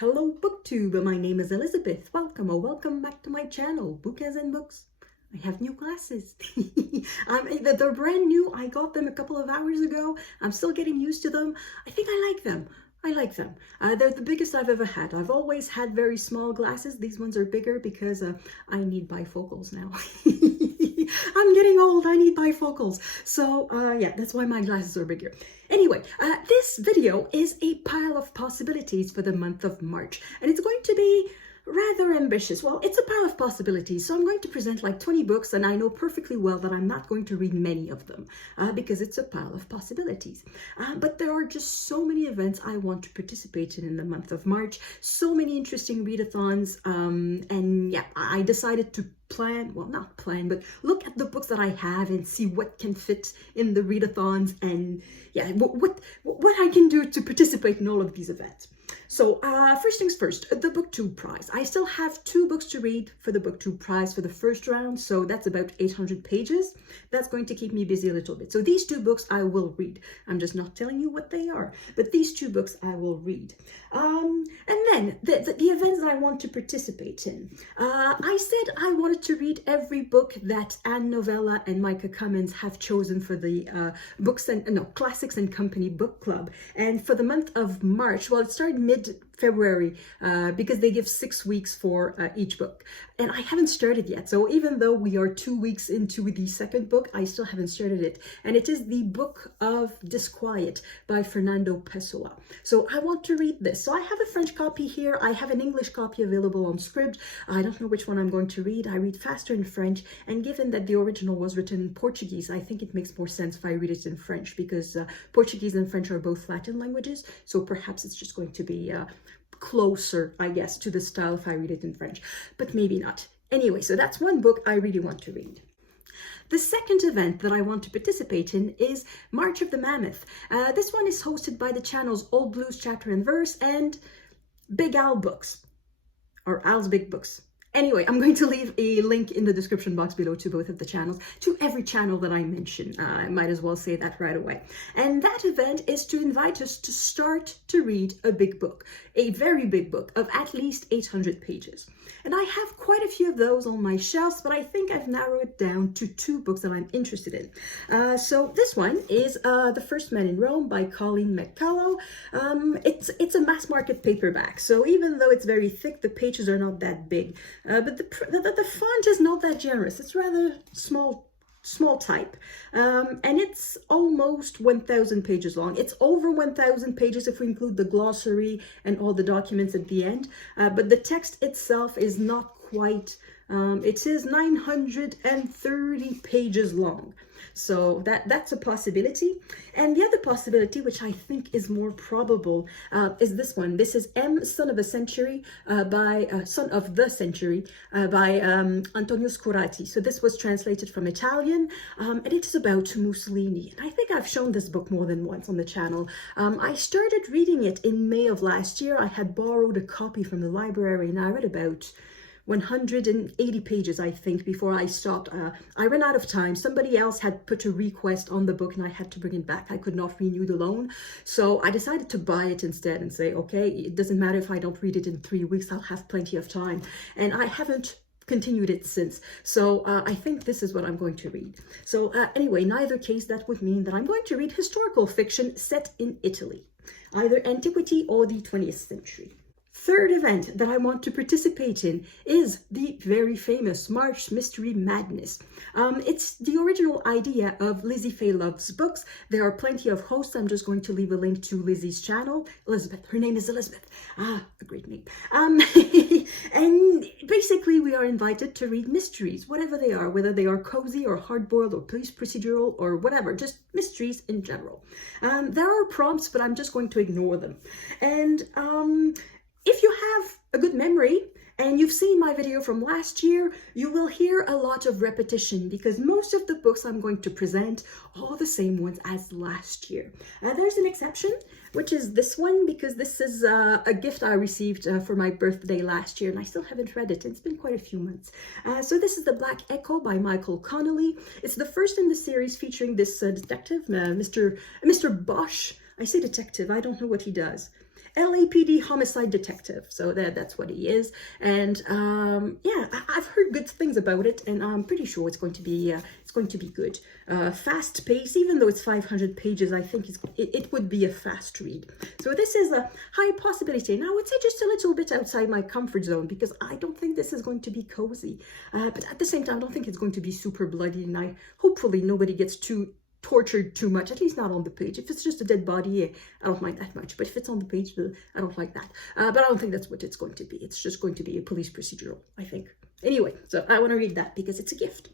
Hello BookTube, my name is Elizabeth. Welcome or welcome back to my channel, Book as in Books. I have new glasses. They're brand new. I got them a couple of hours ago. I'm still getting used to them. I think I like them. They're the biggest I've ever had. I've always had very small glasses. These ones are bigger because I need bifocals now. I'm getting old. I need bifocals. So yeah, that's why my glasses are bigger. Anyway, this video is a pile of possibilities for the month of March, and it's going to be rather ambitious. Well, it's a pile of possibilities, so I'm going to present like 20 books, and I know perfectly well that I'm not going to read many of them because it's a pile of possibilities. But there are just so many events I want to participate in the month of March, so many interesting readathons, and yeah, I decided to not plan, but look at the books that I have and see what can fit in the readathons, and yeah, what I can do to participate in all of these events. So first things first, the BookTube prize. I still have 2 books to read for the BookTube prize for the first round, so that's about 800 pages. That's going to keep me busy a little bit. So these 2 books I will read. I'm just not telling you what they are, but these 2 books I will read. And then the events that I want to participate in. I said I wanted to read every book that Anne Novella and Micah Cummins have chosen for the Classics and Company book club. And for the month of March, well, it started mid-February because they give 6 weeks for each book. And I haven't started yet. So even though we are 2 weeks into the second book, I still haven't started it. And it is the Book of Disquiet by Fernando Pesoa. So I want to read this. So I have a French copy here. I have an English copy available on Scribd. I don't know which one I'm going to read. I read faster in French. And given that the original was written in Portuguese, I think it makes more sense if I read it in French because Portuguese and French are both Latin languages. So perhaps it's just going to be closer, I guess, to the style if I read it in French, but maybe not. Anyway, so that's one book I really want to read. The second event that I want to participate in is March of the Mammoth. This one is hosted by the channels Old Blues Chapter and Verse and Big Al Books, or Al's Big Books. Anyway, I'm going to leave a link in the description box below to both of the channels, to every channel that I mention. I might as well say that right away. And that event is to invite us to start to read a big book, a very big book of at least 800 pages. And I have quite a few of those on my shelves, but I think I've narrowed it down to 2 books that I'm interested in. So this one is The First Man in Rome by Colleen McCullough. It's a mass market paperback, so even though it's very thick, the pages are not that big. But the font is not that generous. It's rather small type, and it's almost 1,000 pages long. It's over 1,000 pages if we include the glossary and all the documents at the end, but the text itself is not quite, it is 930 pages long. So that's a possibility. And the other possibility, which I think is more probable, is this one. This is Son of the Century by Antonio Scurrati. So this was translated from Italian, and it's about Mussolini. And I think I've shown this book more than once on the channel. I started reading it in May of last year. I had borrowed a copy from the library, and I read about 180 pages, I think, before I stopped. I ran out of time. Somebody else had put a request on the book and I had to bring it back. I could not renew the loan. So I decided to buy it instead and say, okay, it doesn't matter if I don't read it in 3 weeks, I'll have plenty of time. And I haven't continued it since. So I think this is what I'm going to read. So anyway, in either case, that would mean that I'm going to read historical fiction set in Italy, either antiquity or the 20th century. Third event that I want to participate in is the very famous March Mystery Madness. It's the original idea of Lizzie Fay Loves Books. There are plenty of hosts. I'm just going to leave a link to Lizzie's channel. Elizabeth, her name is Elizabeth. A great name. And basically we are invited to read mysteries, whatever they are, whether they are cozy or hard-boiled or police procedural or whatever, just mysteries in general. There are prompts, but I'm just going to ignore them. And if you have a good memory and you've seen my video from last year, you will hear a lot of repetition because most of the books I'm going to present are the same ones as last year. There's an exception, which is this one, because this is a gift I received for my birthday last year and I still haven't read it. It's been quite a few months. So this is The Black Echo by Michael Connelly. It's the first in the series featuring this detective, Mr. Bosch. I say detective, I don't know what he does. LAPD homicide detective. So that's what he is. And yeah, I've heard good things about it, and I'm pretty sure it's going to be good. Fast pace, even though it's 500 pages, I think it would be a fast read. So this is a high possibility. Now I would say just a little bit outside my comfort zone, because I don't think this is going to be cozy. But at the same time, I don't think it's going to be super bloody, and hopefully nobody gets too tortured too much, at least not on the page. If it's just a dead body, I don't mind that much, but if it's on the page, I don't like that. But I don't think that's what it's going to be. It's just going to be a police procedural, I think. Anyway, so I want to read that because it's a gift.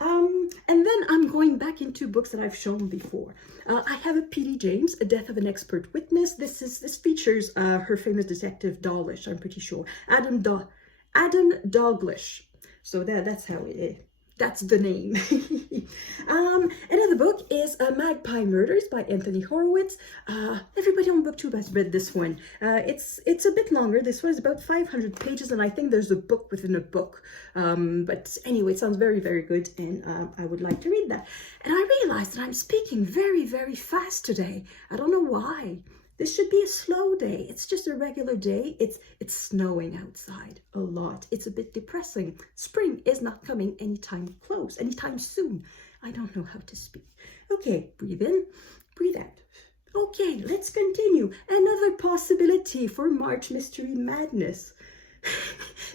And then I'm going back into books that I've shown before. I have a P.D. James, A Death of an Expert Witness. This features her famous detective Dawlish, I'm pretty sure. Adam Dalglish. So that's how it is. That's the name. Another book is Magpie Murders by Anthony Horowitz. Everybody on BookTube has read this one. It's a bit longer. This one is about 500 pages, and I think there's a book within a book. But anyway, it sounds very, very good, and I would like to read that. And I realized that I'm speaking very, very fast today. I don't know why. This should be a slow day. It's just a regular day. It's snowing outside a lot. It's a bit depressing. Spring is not coming anytime soon. I don't know how to speak. Okay, breathe in, breathe out. Okay, let's continue. Another possibility for March Mystery Madness.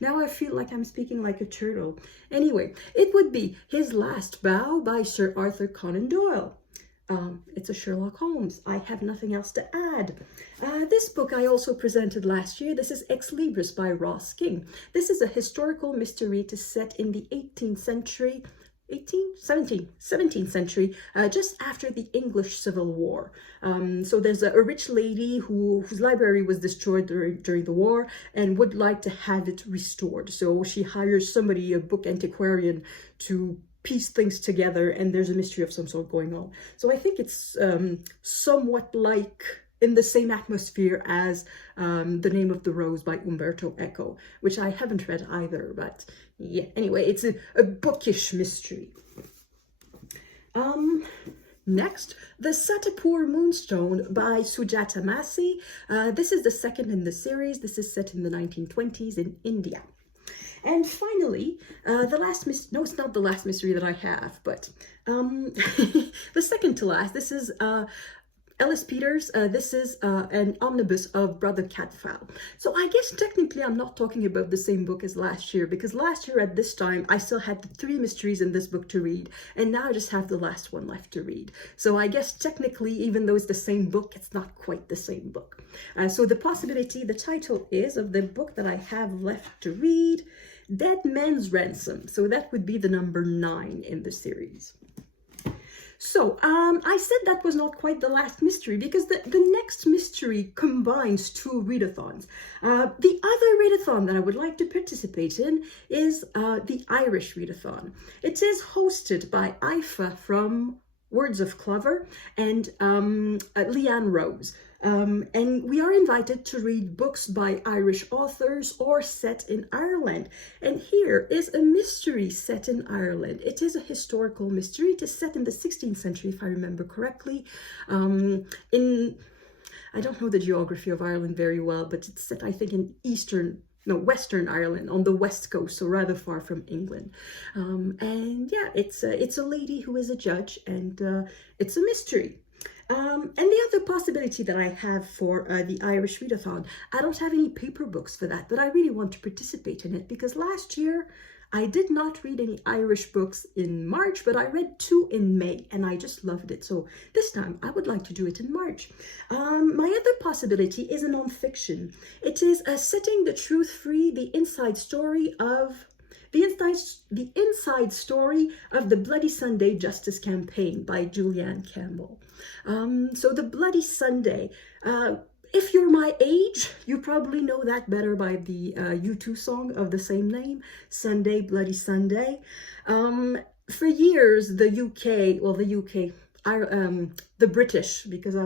Now I feel like I'm speaking like a turtle. Anyway, it would be His Last Bow by Sir Arthur Conan Doyle. It's a Sherlock Holmes. I have nothing else to add. This book I also presented last year. This is Ex-Libris by Ross King. This is a historical mystery set in the 17th century, just after the English Civil War. So there's a rich lady whose library was destroyed during the war and would like to have it restored. So she hires somebody, a book antiquarian, to piece things together, and there's a mystery of some sort going on. So I think it's somewhat like in the same atmosphere as The Name of the Rose by Umberto Eco, which I haven't read either, but yeah, anyway, it's a bookish mystery. Next, The Satapur Moonstone by Sujata Massey. This is the second in the series. This is set in the 1920s in India. And finally, it's not the last mystery that I have, but the second to last, this is Ellis Peters. This is an omnibus of Brother Catfowl. So I guess technically I'm not talking about the same book as last year, because last year at this time, I still had the 3 mysteries in this book to read, and now I just have the last one left to read. So I guess technically, even though it's the same book, it's not quite the same book. So the title is of the book that I have left to read, Dead Man's Ransom. So that would be the number 9 in the series. So I said that was not quite the last mystery, because the next mystery combines 2 readathons. The other readathon that I would like to participate in is the Irish Readathon. It is hosted by Aoife from Words of Clover and Leanne Rose. And we are invited to read books by Irish authors or set in Ireland. And here is a mystery set in Ireland. It is a historical mystery. It is set in the 16th century, if I remember correctly. I don't know the geography of Ireland very well, but it's set, I think, in Western Ireland, on the west coast, so rather far from England. And yeah, it's a lady who is a judge, and it's a mystery. And the other possibility that I have for the Irish Readathon, I don't have any paper books for that, but I really want to participate in it, because last year I did not read any Irish books in March, but I read 2 in May, and I just loved it. So this time I would like to do it in March. My other possibility is a non-fiction. It is Setting the Truth Free, the inside story of the Bloody Sunday Justice Campaign by Julieann Campbell. So the Bloody Sunday, if you're my age, you probably know that better by the U2 song of the same name, Sunday, Bloody Sunday. For years, the British, because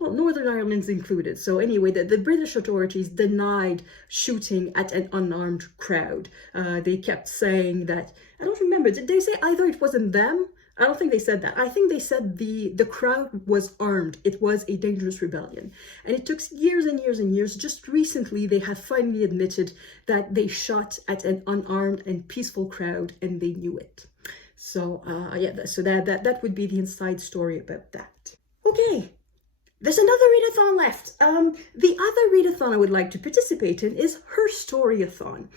Northern Ireland's included. So anyway, the British authorities denied shooting at an unarmed crowd. They kept saying that, I don't remember, did they say either it wasn't them I don't think they said that. I think they said the crowd was armed. It was a dangerous rebellion. And it took years and years and years. Just recently, they have finally admitted that they shot at an unarmed and peaceful crowd, and they knew it. So, yeah, so that would be the inside story about that. Okay. There's another readathon left. The other readathon I would like to participate in is Herstoryathon.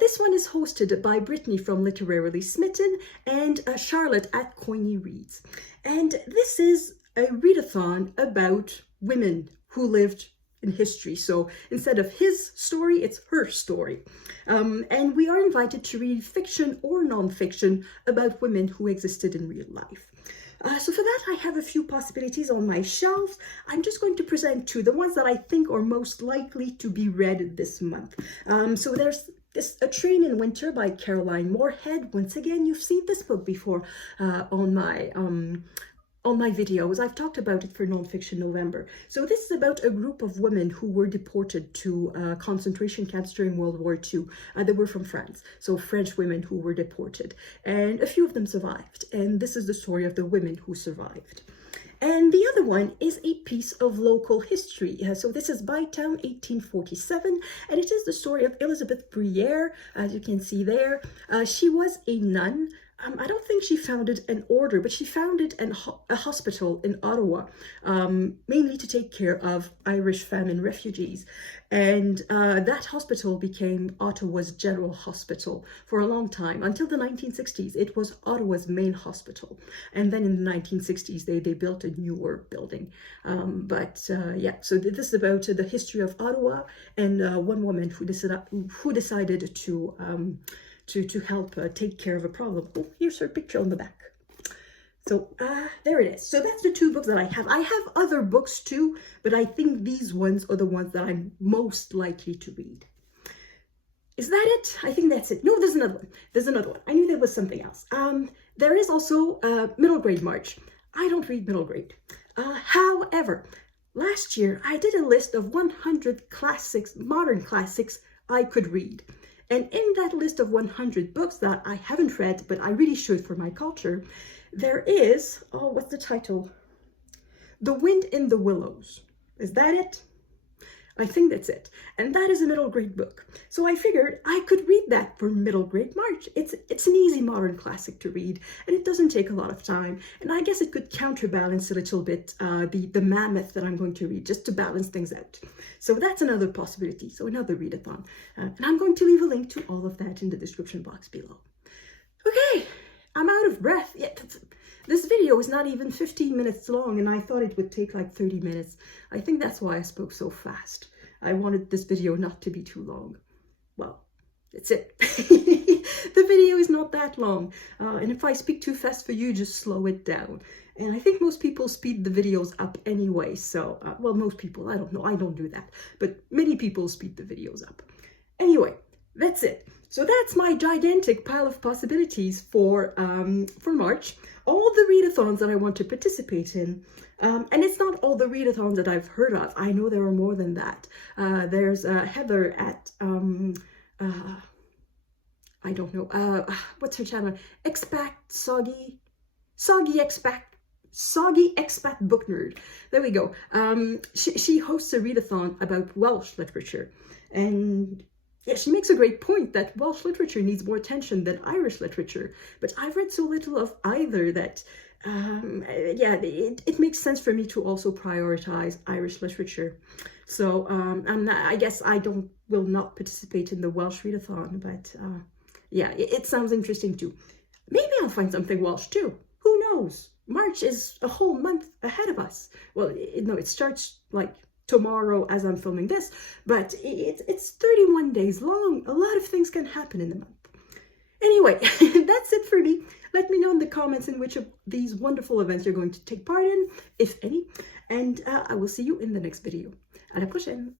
This one is hosted by Brittany from Literarily Smitten and Charlotte at Coiny Reads. And this is a readathon about women who lived in history. So instead of his story, it's her story. And we are invited to read fiction or non-fiction about women who existed in real life. So for that, I have a few possibilities on my shelf. I'm just going to present two, the ones that I think are most likely to be read this month. So there's A Train in Winter by Caroline Moorehead. Once again, you've seen this book before on my videos. I've talked about it for Nonfiction November. So this is about a group of women who were deported to concentration camps during World War II. They were from France, so French women who were deported. And a few of them survived. And this is the story of the women who survived. And the other one is a piece of local history. So this is Bytown, 1847, and it is the story of Elizabeth Briere, as you can see there. She was a nun. I don't think she founded an order, but she founded a hospital in Ottawa, mainly to take care of Irish famine refugees. And that hospital became Ottawa's General Hospital for a long time. Until the 1960s, it was Ottawa's main hospital. And then in the 1960s, they built a newer building. Yeah, so this is about the history of Ottawa and one woman who decided to help take care of a problem. Oh, here's her picture on the back. So there it is. So that's the two books that I have. I have other books too, but I think these ones are the ones that I'm most likely to read. Is that it? I think that's it. No, there's another one. There's another one. I knew there was something else. There is also Middle Grade March. I don't read middle grade. However, last year I did a list of 100 classics, modern classics I could read. And in that list of 100 books that I haven't read, but I really should for my culture, there is, oh, what's the title? The Wind in the Willows. Is that it? I think that's it. And that is a middle grade book. So I figured I could read that for Middle Grade March. It's an easy modern classic to read, and it doesn't take a lot of time. And I guess it could counterbalance a little bit the Mammoth that I'm going to read, just to balance things out. So that's another possibility. So another readathon. And I'm going to leave a link to all of that in the description box below. Okay, I'm out of breath. Yeah, this video is not even 15 minutes long, and I thought it would take like 30 minutes. I think that's why I spoke so fast. I wanted this video not to be too long. Well, that's it. The video is not that long. And if I speak too fast for you, just slow it down. And I think most people speed the videos up anyway. So, well, most people, I don't know. I don't do that. But many people speed the videos up. Anyway, that's it. So that's my gigantic pile of possibilities for March. All the readathons that I want to participate in. And it's not all the readathons that I've heard of. I know there are more than that. There's Heather at, I don't know, what's her channel? Soggy Expat Book Nerd. There we go. She hosts a readathon about Welsh literature. And yeah, she makes a great point that Welsh literature needs more attention than Irish literature. But I've read so little of either that, yeah, it makes sense for me to also prioritize Irish literature. So I guess I will not participate in the Welsh readathon, but yeah, it sounds interesting too. Maybe I'll find something Welsh too. Who knows? March is a whole month ahead of us. Well, no, it starts like tomorrow as I'm filming this, but it's 31 days long. A lot of things can happen in the month. Anyway, that's it for me. Let me know in the comments in which of these wonderful events you're going to take part in, if any, and I will see you in the next video. À la prochaine!